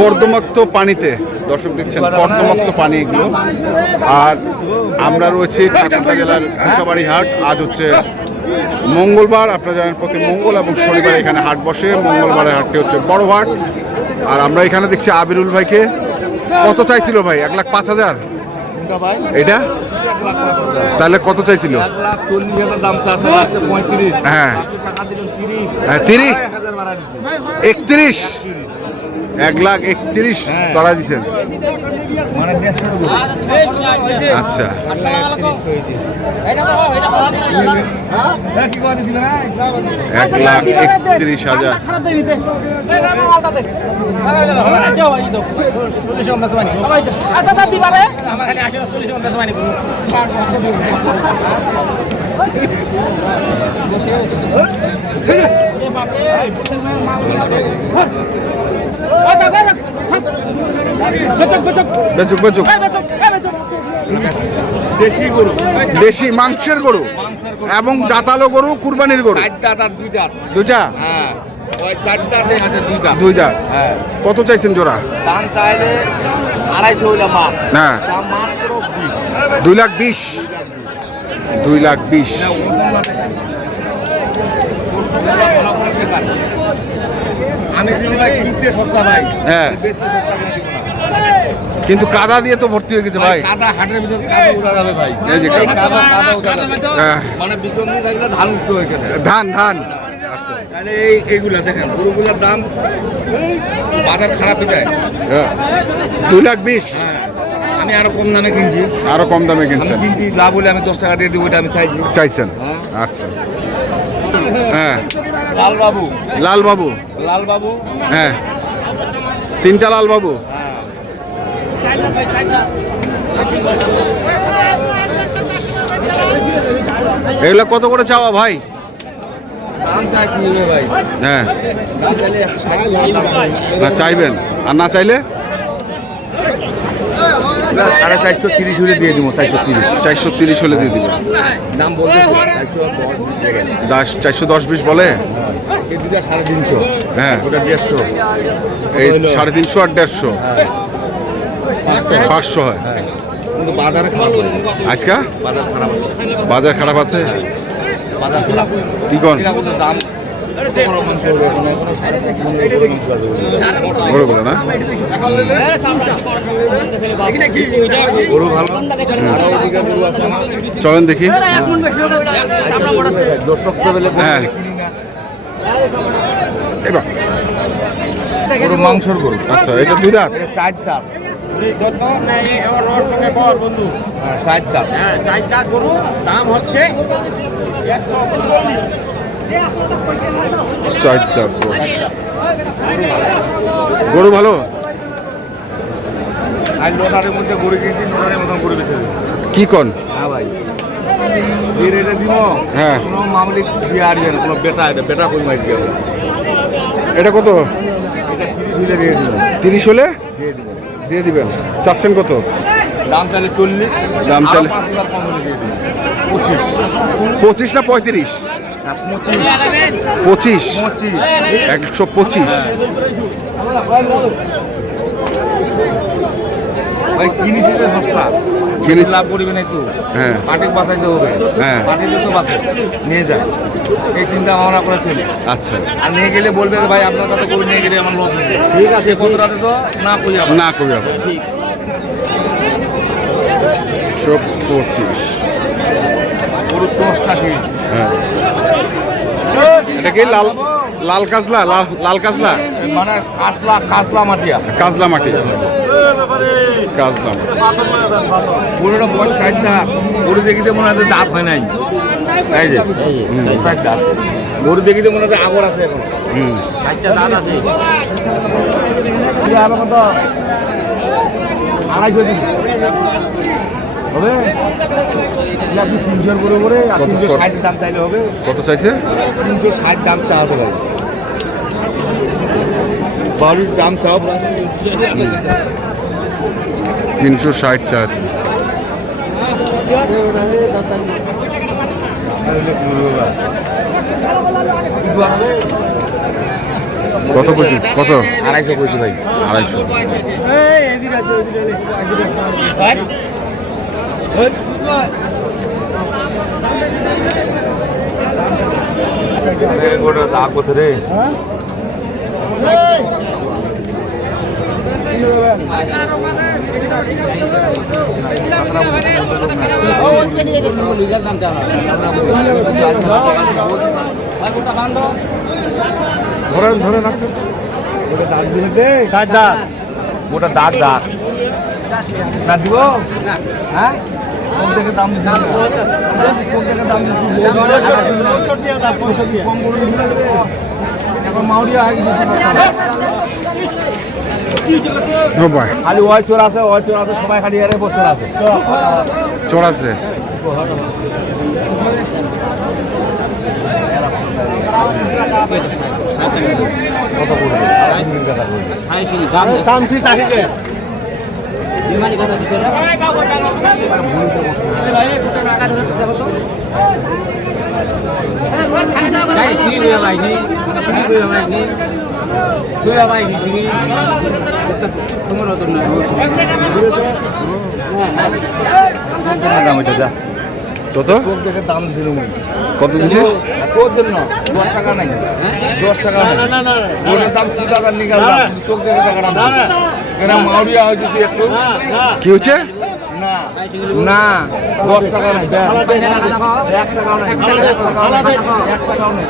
কর্দমাক্ত পানিতে দর্শক দেখছেন, কর্দমাক্ত পানি এগুলো। আর আমরা রয়েছি ঠাকুরগাঁ জেলার কুশাবাড়ি হাট। আজ হচ্ছে মঙ্গলবার, আপনারা জানেন প্রতি মঙ্গল এবং শনিবার এখানে হাট বসে। মঙ্গলবারের হাটটি হচ্ছে বড় হাট। আর আমরা এখানে দেখছি আবিরুল ভাইকে। কত চাইছিল ভাই? 1,05,000 এটা? তাহলে কত চাইছিল? 1,40,000 দাম চাচ্ছে, লাস্টে 35। হ্যাঁ, 30, 31, 1,31,000 করা দিচ্ছেন। আচ্ছা, 1,31,000। দেশি মাংসের গরু এবং দাঁতালো গরু, কুরবানির গরু। দুইটা? দুই দাঁত। কত চাইছেন জোড়া? দাম চাইলে 250 হইলে মাল। হ্যাঁ, দাম মাত্র 20। 2,20,000। 2,20,000। আমি কিনতে সস্তা ভাই। হ্যাঁ, কিন্তু কাদা দিয়ে তো ভর্তি হয়ে গেছে ভাই। কাদা হাটের ভিতর কাদা উঠা যাবে ভাই। এই যে কাদা উঠা যাবে। মানে বিচন দিয়ে থাকলে ধান উঠতে হয়ে গেছে। ধান। আচ্ছা, তাহলে এইগুলা দেখেন, গরুগুলার দাম বাজার খারাপ হয়ে যায়। 2,20,000। আমি আরো কম দামে কিনছি। আরো কম দামে কিনছেন? কিনছি লাভ হলে আমি 10 টাকা দিয়ে দিব, এটা আমি চাইছেন। আচ্ছা, হ্যাঁ। লালবাবু। হ্যাঁ, 3টা লালবাবু। এগুলো কত করে চাওয়া ভাই? হ্যাঁ, চাইবেন। আর না চাইলে 430 হলে দিয়ে দিব। 430 হলে দিয়ে দিবেন। দাম বলতে 410-20 বলে। এই দুটা 350। হ্যাঁ, ওটা 150। এই 350 আর 150, 500 হয়। কিন্তু বাজারে খারাপ হয় আজকা। বাজার খারাপ আছে। কি কোন দাম বড় বড় না? গরু ভালো। চলেন দেখি। হ্যাঁ, এবার গরু মাংসর গরু। আচ্ছা, এটা 2 দাঁত? 4 দাঁত। 4 দাঁত। হ্যাঁ, 4 দাঁত গরু। দাম হচ্ছে 4 দাঁত গরু। ভালো। আর লোটারের মধ্যে গরু কিনছি, লোটারের মতন গরু বেঁচে দেবে। কি কোন? হ্যাঁ ভাই, এই রেটে দিব। হ্যাঁ, কোনো মামুলি দিয়ে আর কোনো বেটা, এটা বেটা কই মাইর দিয়ে। এটা কত? এটা 30 হলে দিয়ে দিব। 30 হলে দিয়ে দিব। দিয়ে দিবেন। চাচ্ছেন কত? দাম চাইলে 40। দাম চাইলে 5,000 কম হলে দিয়ে দিব। 25। 25 না 35? 25। 125। ভাই কিনেছি তো সস্তা, কিনেছি লাভ করবেন একটু। হ্যাঁ, পাটিক বাঁচাইতে হবে। হ্যাঁ, পাটিকে তো বাঁচে নিয়ে যায়, এই চিন্তা ভাবনা করে চলি। আচ্ছা, আর নিয়ে গেলে বলবে ভাই আপনার কথা করে নিয়ে গেলে আমার লস হয়েছে। ঠিক আছে, কত রাতে তো না করি না করি যাবে। ঠিক। 25। গরুর দশটা ঠিক। হ্যাঁ, এটা কি লাল কাজলা? লাল কাজলা মানে কাজলা মাটিয়া। কাজলা মাটি। কাজলা মাটি। গরুটা বড় 4 দাঁত। গরু দেখিতে মনে হয় দাঁত হয় নাই। এই যে 4 দাঁত গরু দেখিতে মনে হয় আগর আছে এখন। 4টা দাঁত আছে। কত? 250 দিন হবে। 300 করে করে 360 দাম চাইলে হবে। কত চাইছে? 360 দাম চা আছে ভাই। 22 দাম চাও। 360 চা আছে। কত কইছিস? কত? 250 কইছি ভাই। 250। গোটা দাগ কত রে? ধরেন ধরেন ওটা দাঁত দিলে দে। চার দাঁত ওটা দাঁত দাঁত না দিব। হ্যাঁ কোন থেকে দাম দিচ্ছি? কোন থেকে দাম দিচ্ছি? এখন মাউরিয়া ও ভাই খালি ওই চোর আছে, ওই চোর আছে, সবাই খালি এর বছর আছে। চোর আছে। কত করবে? দাম ঠিক আছে যে বিমানি কথা দিছে না ভাই সিঁড়ি হয়ে ভাই নেই সিঁড়ি হয়ে ভাই নেই দুই ভাই নেই সিঁড়ি তোমার তো না দাম এটা যা কত? কোক দেখে দাম দিলাম। কত দিছিস? কোক দিল না 10 টাকা নাই 10 টাকা না না ওর দাম 10 টাকা নিকাললাম কোক দেখে টাকা না এরা মাউরিয়া হইছে তুই একটু কি হচ্ছে? না না 10 টাকা নাই 1 টাকা নাই 1 টাকা নাই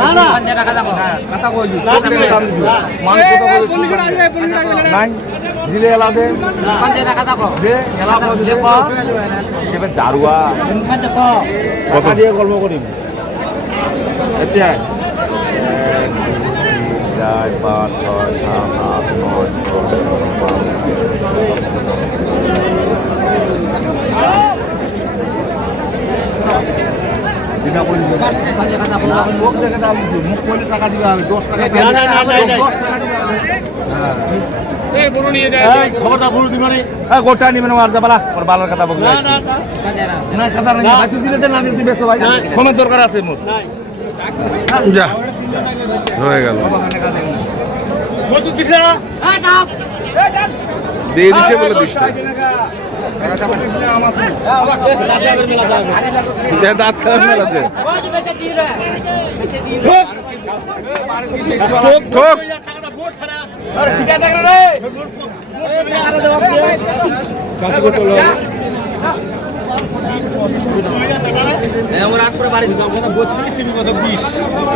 না না 5 টাকা দাও কথা কইছি কোক দেখে দাম দিছি মানুষ কথা বলে নাই দিলে এলাদে 5 টাকা দাও দে এলা দে কো এবে দারুয়া কত দিয়ে গল্প করি এতিয়া 1 2 3 4 5 6 7 8 9 দিনা কই মুখ দেখে দাম দিছি মুখ কইলে টাকা দিবা আমি 10 টাকা না না 10 টাকা দিবা হ্যাঁ এই বড় নিয়ে যায় এই খবরটা বড় দিবা নি এই গোটা নি মানে মার দাবালা ওর বালার কথা বল না না না কথা না বাকি দিলে দেন না দিতে ব্যস্ত ভাই সময় দরকার আছে মোর যা হয়ে গেল। মজুদ দিছে এই দাও দিয়ে দিছে বলে দিশটা দাঁত খারাপ মেলা আছে। ঠোক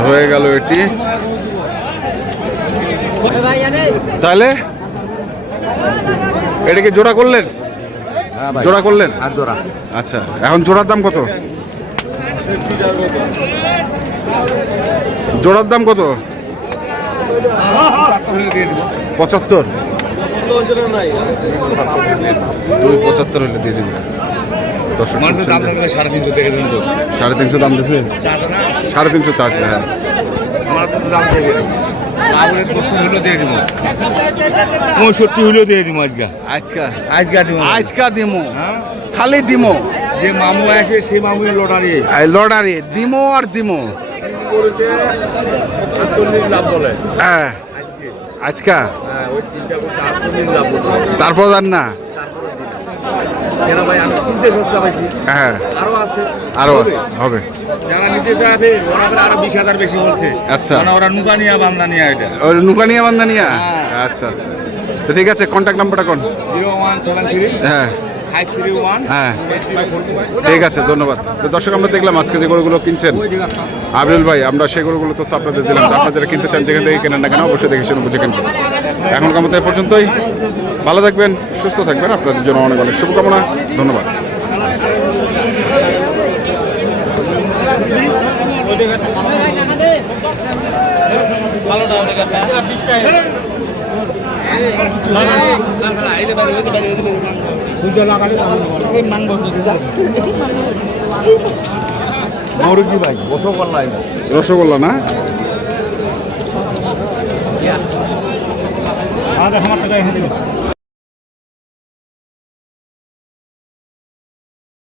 হয়ে গেল এটি। তাহলে এটাকে জোড়া করলেন? জোড়া করলেন? আর জোড়া আচ্ছা, এখন জোড়ার দাম কত? জোড়ার দাম কত? 75। 275 হলে দিয়ে দিবে। দর্শক দাম থাকলে 350 দেখে দিন তো 350 দাম দিছে। 350 চাচ্ছে। হ্যাঁ আমার তো দাম দেবে তাহলে 70 হলো দিয়ে দিব 65 হলো দিয়ে দিব আজকে দিব আজকা দিমো খালি দিমো। যে মামু আসে সে মামু লটারি লটারি দিমো আর দিমো লাভ বলে। হ্যাঁ আজকা ওই চিন্তা করতে 8 লাভ তারপর আর না। কেন ভাই আমি কিনতে সস্তা পাইছি। হ্যাঁ আরো আছে হবে। যারা নিতে যাবে ওরা আরো 20,000 বেশি বলছে। আচ্ছা মানে ওরা নুকানিয়া বান্দানিয়া এটা ওই নুকানিয়া বান্দানিয়া। আচ্ছা আচ্ছা, তো ঠিক আছে, কন্ট্যাক্ট নাম্বারটা কোন? 0173 হ্যাঁ 531 হ্যাঁ ঠিক আছে, ধন্যবাদ। তো দর্শক, আমরা দেখলাম আজকে যে গরুগুলো কিনছেন আবরুল ভাই, আমরা সেই গরুগুলো তথ্য আপনাদের দিলাম। তো আপনারা যারা কিনতে চান যেখান থেকে কেনেন না কেন অবশ্যই দেখে শুনে বুঝে কিনবেন। এখনকার মতো এ পর্যন্তই। ভালো থাকবেন, সুস্থ থাকবেন, আপনাদের জন্য অনেক অনেক শুভকামনা। ধন্যবাদ। মরুজি ভাই রসগোল্লা না? আমার